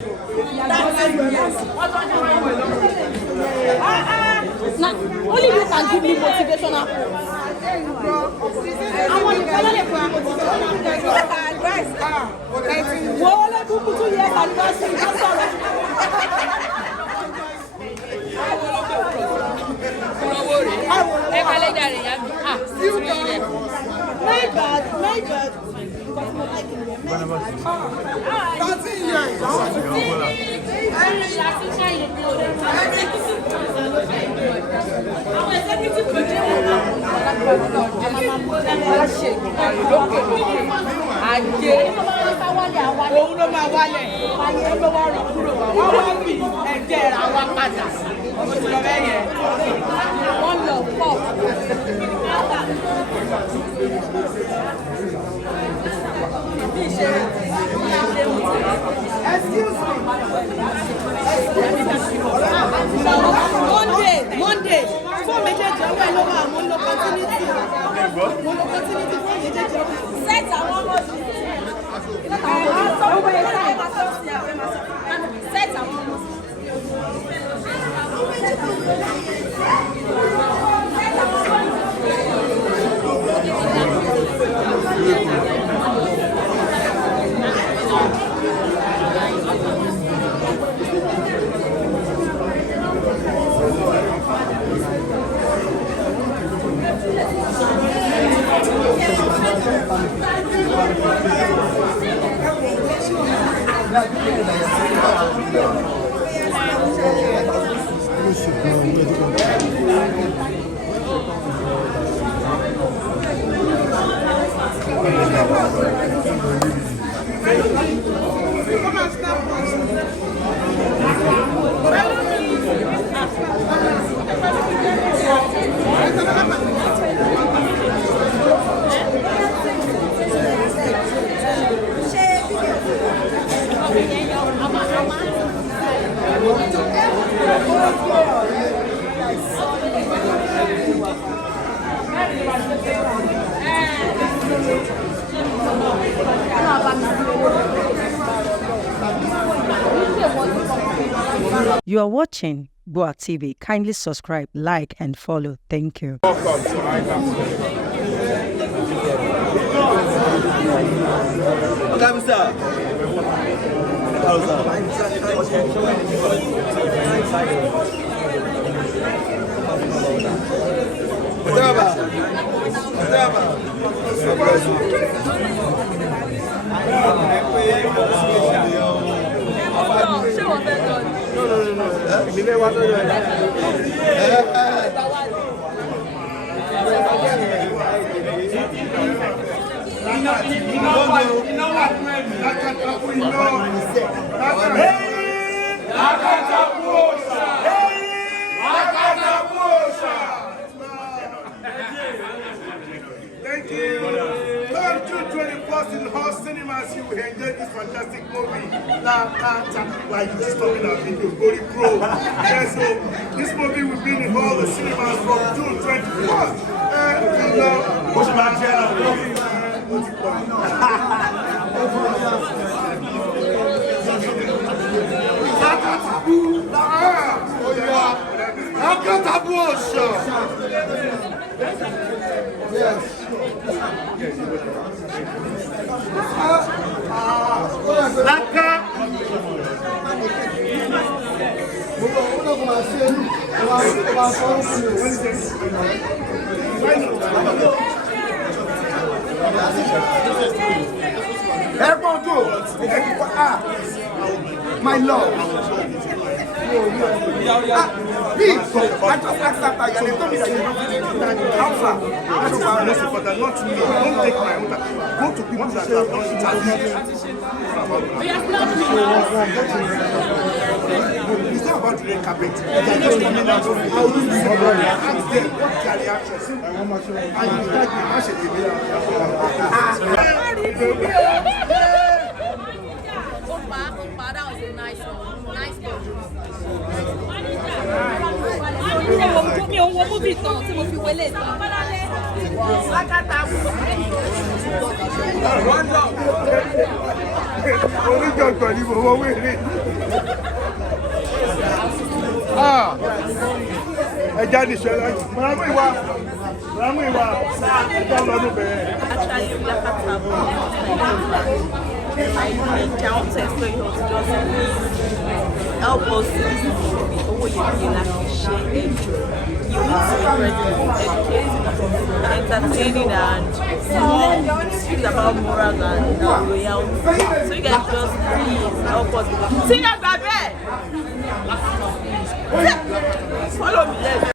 Now, only you can give me motivational quotes. I want to follow the advice. Well, let me put 2 years anniversary. That's all right. My God. 13 years. One love, pop. Monday. For major job, I know I'm on continuity. Set and one more. Set and one more. You are watching GboahTv. Kindly subscribe, like, and follow. Thank you. Welcome to Thank you. Come to 20+ in Hall Cinemas. You will enjoy this fantastic movie. Like you just talking about video, Glory Pro. Yeah, so this movie will be in all the cinemas from June 21st. And you know, what's my channel? Lakatabu. Yes. My love. Please, I just asked that and they told me that you don't how far? That's why I'm not important, not me. Don't take my own time. Go to people that have done interviews. It's not about the red carpet. They're just coming out of it. How do you ask them what's their reaction? And you start to match That was a nice one. Nice one. Only God can even Actually, Lakatabu, I want to explain how to just help us to you need to be present, educating, entertaining, and speak about morals and loyalty. So you guys just please help us. Sing that, baby! Follow me, let's